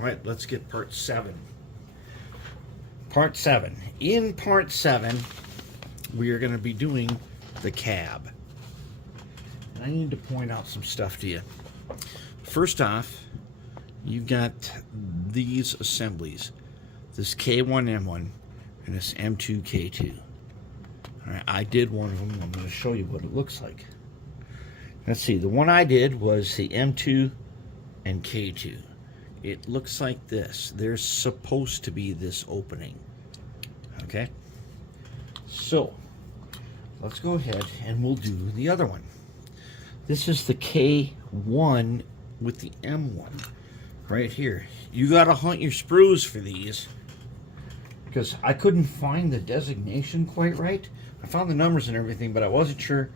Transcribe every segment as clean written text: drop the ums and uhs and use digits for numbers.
All right, let's get part 7. Part 7. In part 7, we are going to be doing the cab. And I need to point out some stuff to you. First off, you've got these assemblies. This K1M1 and this M2K2. All right, I did one of them. I'm going to show you what it looks like. Let's see. The one I did was the M2 and K2. It looks like this. There's supposed to be this opening. Okay? So, let's go ahead and we'll do the other one. This is the K1 with the M1 right here. You got to hunt your sprues for these because I couldn't find the designation quite right. I found the numbers and everything, but I wasn't sure.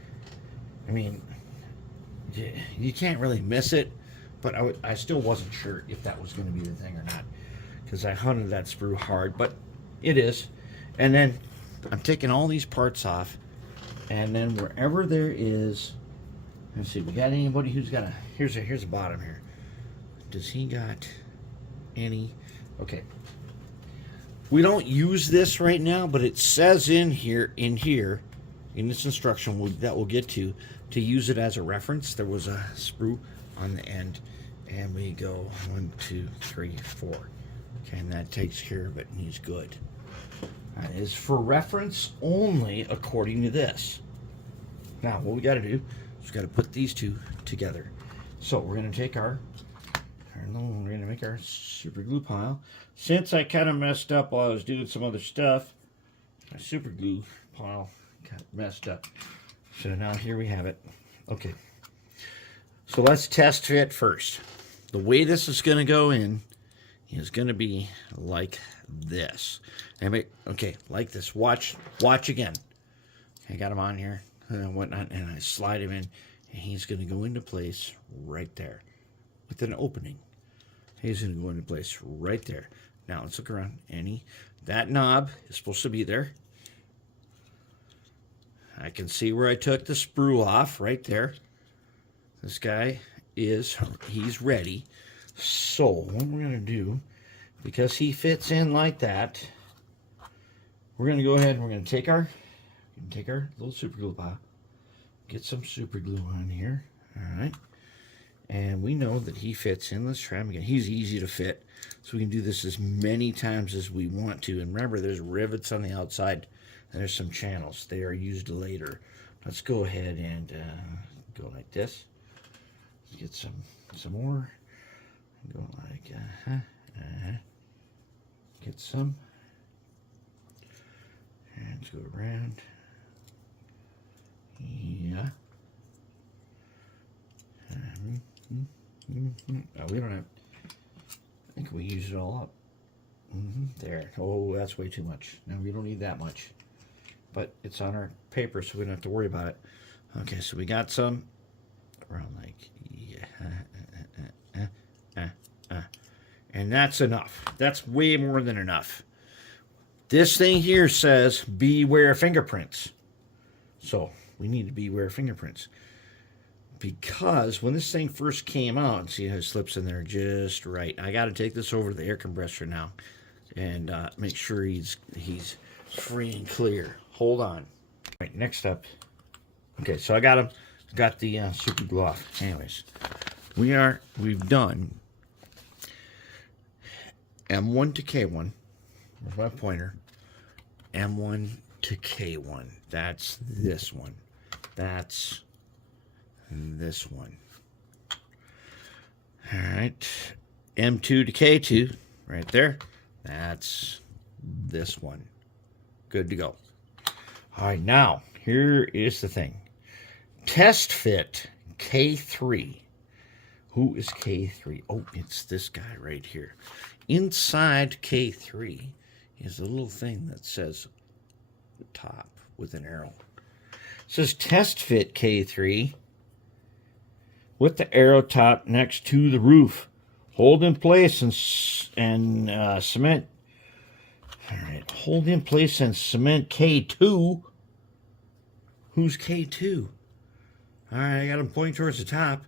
I mean, you can't really miss it, but I still wasn't sure if that was going to be the thing or not because I hunted that sprue hard, but it is. And then I'm taking all these parts off, and then wherever there is, let's see, we got anybody who's got a, here's a bottom here. Does he got any? Okay. We don't use this right now, but it says in here, in this instruction that we'll get to use it as a reference. There was a sprue on the end, and we go 1, 2, 3, 4. Okay, and that takes care of it, and he's good. That is for reference only according to this. Now, what we got to do is we got to put these two together. So we're going to take we're going to make our super glue pile. Since I kind of messed up while I was doing some other stuff, my super glue pile got messed up. So now here we have it. Okay. So let's test fit first. The way this is going to go in is going to be like this. Okay, like this. Watch again. I got him on here and whatnot, and I slide him in, and he's going to go into place right there with an opening. He's going to go into place right there. Now let's look around. That knob is supposed to be there. I can see where I took the sprue off right there. This guy he's ready. So what we're going to do, because he fits in like that, we're going to go ahead and we're going to take our little super glue pile, get some super glue on here. All right. And we know that he fits in. Let's try him again. He's easy to fit, so we can do this as many times as we want to. And remember, there's rivets on the outside, and there's some channels. They are used later. Let's go ahead and go like this. Let's get some more. Go like, get some. And let's go around. Yeah. Oh, we don't have. I think we used it all up. There. Oh, that's way too much. No, we don't need that much. But it's on our paper, so we don't have to worry about it. Okay, so we got some around like, and that's enough. That's way more than enough. This thing here says beware fingerprints. So we need to beware fingerprints. Because when this thing first came out, see how it slips in there just right. I got to take this over to the air compressor now and make sure he's free and clear. Hold on. All right, next up. Okay, so I got the super glue off. Anyways, we've done M1 to K1. Where's my pointer? M1 to K1. That's this one. That's this one. All right. M2 to K2 right there. That's this one. Good to go. All right, now here is the thing. Test fit K3. Who is K3? Oh, it's this guy right here. Inside K3 is a little thing that says top with an arrow. It says test fit K3 with the arrow top next to the roof. Hold in place and cement. All right, hold in place and cement K2. Who's K2? All right, I got him pointing towards the top.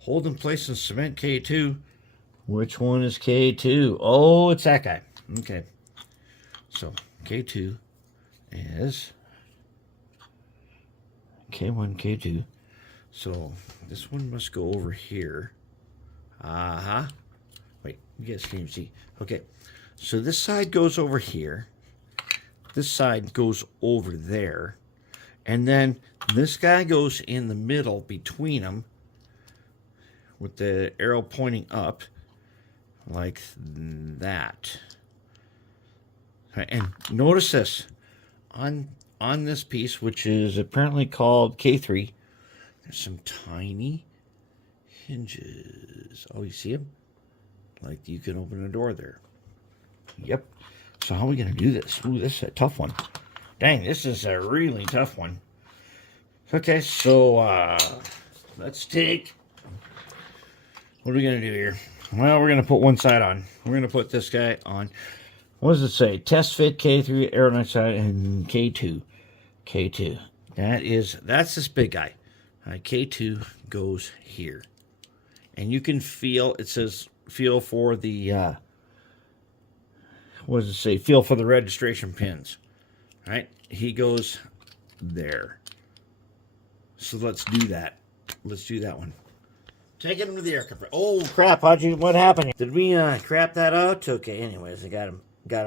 Hold in place and cement K2. Which one is K2? Oh, it's that guy. Okay. So K2 is K1, K2. So this one must go over here. Wait, you guys can't see. Okay. So this side goes over here. This side goes over there. And then this guy goes in the middle between them with the arrow pointing up like that. And notice this. On this piece, which is apparently called K3, there's some tiny hinges. Oh, you see them? Like you can open a door there. Yep. So how are we going to do this? Ooh, this is a tough one. Dang, this is a really tough one. Okay, so let's take... What are we going to do here? Well, we're going to put one side on. We're going to put this guy on. What does it say? Test fit K3, aerodynamic side, and K2. K2. That's this big guy. K2 goes here. And you can feel, it says feel for the, what does it say? Feel for the registration pins. All right? He goes there. So let's do that. Let's do that one. Taking him to the air compressor. Oh, crap. What happened? Did we crap that out? Okay, anyways, I got him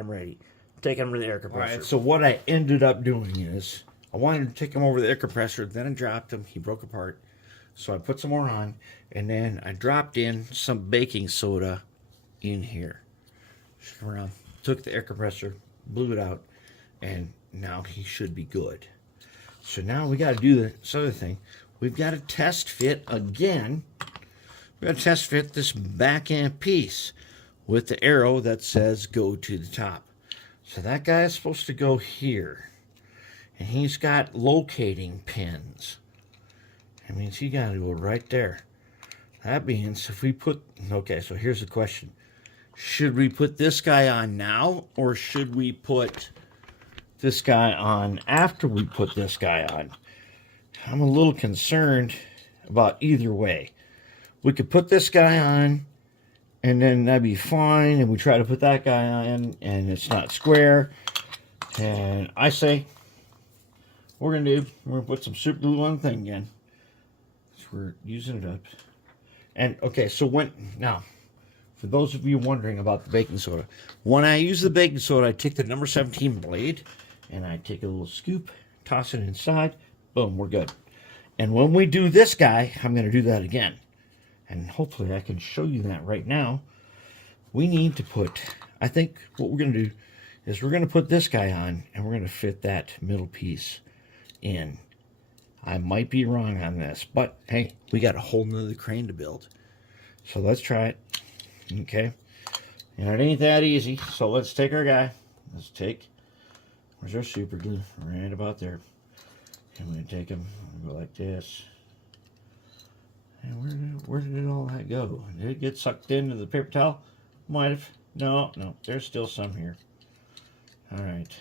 ready. Taking him to the air compressor. All right, so what I ended up doing is I wanted to take him over the air compressor. Then I dropped him. He broke apart. So I put some more on. And then I dropped in some baking soda in here. Around. Took the air compressor, blew it out, and now he should be good. So now we got to do this other thing. We've got to test fit again. We've got to test fit this back end piece with the arrow that says go to the top. So that guy is supposed to go here. And he's got locating pins. That means he got to go right there. That means if we put... Okay, so here's the question. Should we put this guy on now, or should we put this guy on after we put this guy on? I'm a little concerned about either way. We could put this guy on, and then that'd be fine, and we try to put that guy on, and it's not square. And I say, what we're going to do, we're going to put some super glue on the thing again. So we're using it up. And, okay, so now, for those of you wondering about the baking soda, when I use the baking soda, I take the number 17 blade, and I take a little scoop, toss it inside, boom, we're good. And when we do this guy, I'm going to do that again. And hopefully I can show you that right now. We need to put, I think what we're going to do is we're going to put this guy on, and we're going to fit that middle piece in. I might be wrong on this, but hey, we got a whole nother crane to build. So let's try it. Okay. And it ain't that easy. So let's take our guy. Where's our super glue? Right about there. And we're going to take him and go like this. And where did all that go? Did it get sucked into the paper towel? Might have. No, there's still some here. Alright,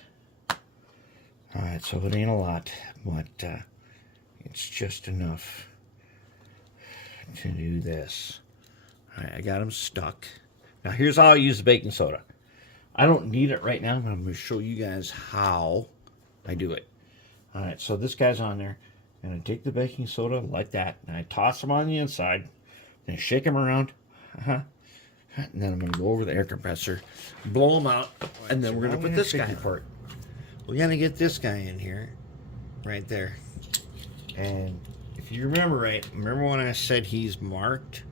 so it ain't a lot, but it's just enough to do this. Alright, I got them stuck. Now here's how I use the baking soda. I don't need it right now, but I'm going to show you guys how I do it. Alright, so this guy's on there. And I take the baking soda like that, and I toss them on the inside, and shake them around. And then I'm going to go over the air compressor, blow them out, and then we're going to put this guy apart. We're going to get this guy in here, right there. And if you remember when I said he's marked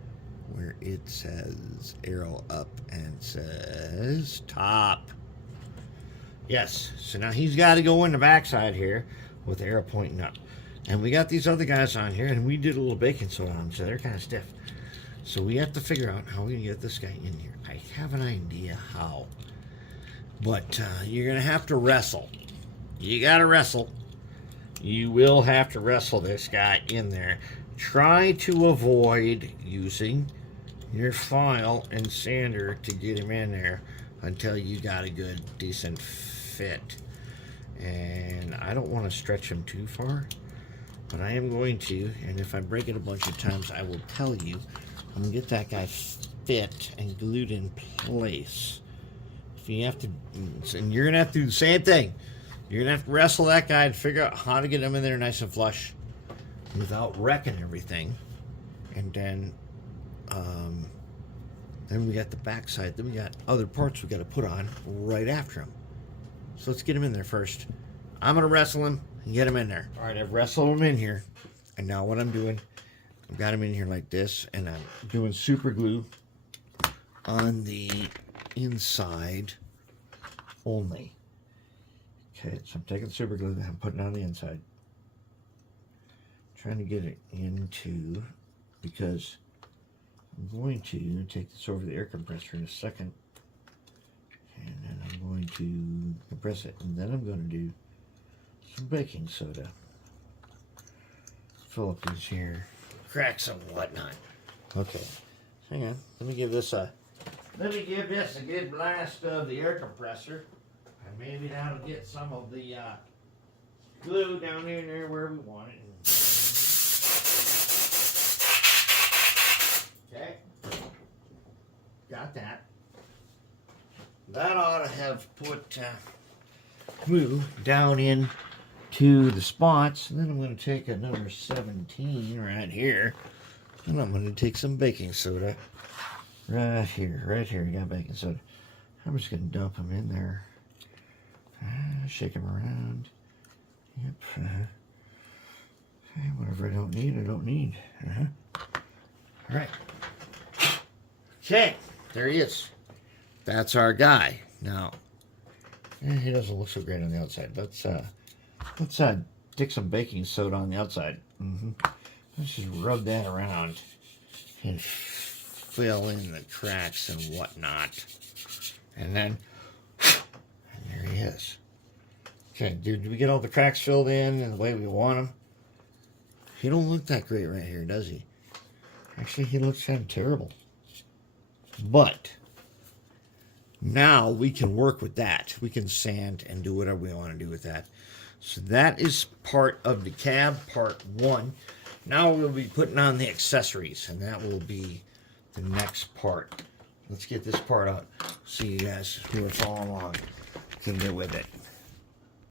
where it says arrow up and says top. Yes, so now he's got to go in the backside here with the arrow pointing up. And we got these other guys on here, and we did a little baking soda on them, so they're kind of stiff. So we have to figure out how we're going to get this guy in here. I have an idea how. But you're going to have to wrestle. You got to wrestle. You will have to wrestle this guy in there. Try to avoid using your file and sander to get him in there until you got a good, decent fit. And I don't want to stretch him too far. But I am going to, and if I break it a bunch of times, I will tell you. I'm gonna get that guy fit and glued in place. If you have to, and you're gonna have to do the same thing. You're gonna have to wrestle that guy and figure out how to get him in there nice and flush without wrecking everything. And then we got the backside. Then we got other parts we got to put on right after him. So let's get him in there first. I'm gonna wrestle him and get him in there. All right, I've wrestled him in here, and now what I'm doing, I've got him in here like this, and I'm doing super glue on the inside only. Okay, so I'm taking super glue and I'm putting it on the inside. Trying to get it into, because I'm going to take this over the air compressor in a second, and then I'm going to compress it, and then I'm going to do some baking soda. Fill up these here cracks and whatnot. Okay, hang on. Let me give this a good blast of the air compressor, and maybe that'll get some of the glue down in there where we want it. Okay, got that. That ought to have put glue down in to the spots. And then I'm going to take a number 17 right here, and I'm going to take some baking soda right here. You got baking soda. I'm just going to dump them in there. Shake them around. Yep. Whatever I don't need, All right. Okay, there he is. That's our guy. Now, he doesn't look so great on the outside. Let's stick some baking soda on the outside. Let's just rub that around and fill in the cracks and whatnot. And then, and there he is. Okay, dude, did we get all the cracks filled in the way we want them? He don't look that great right here, does he? Actually, he looks kind of terrible. But now we can work with that. We can sand and do whatever we want to do with that. So that is part of the cab, part 1. Now we'll be putting on the accessories, and that will be the next part. Let's get this part out so you guys who are following along can get with it.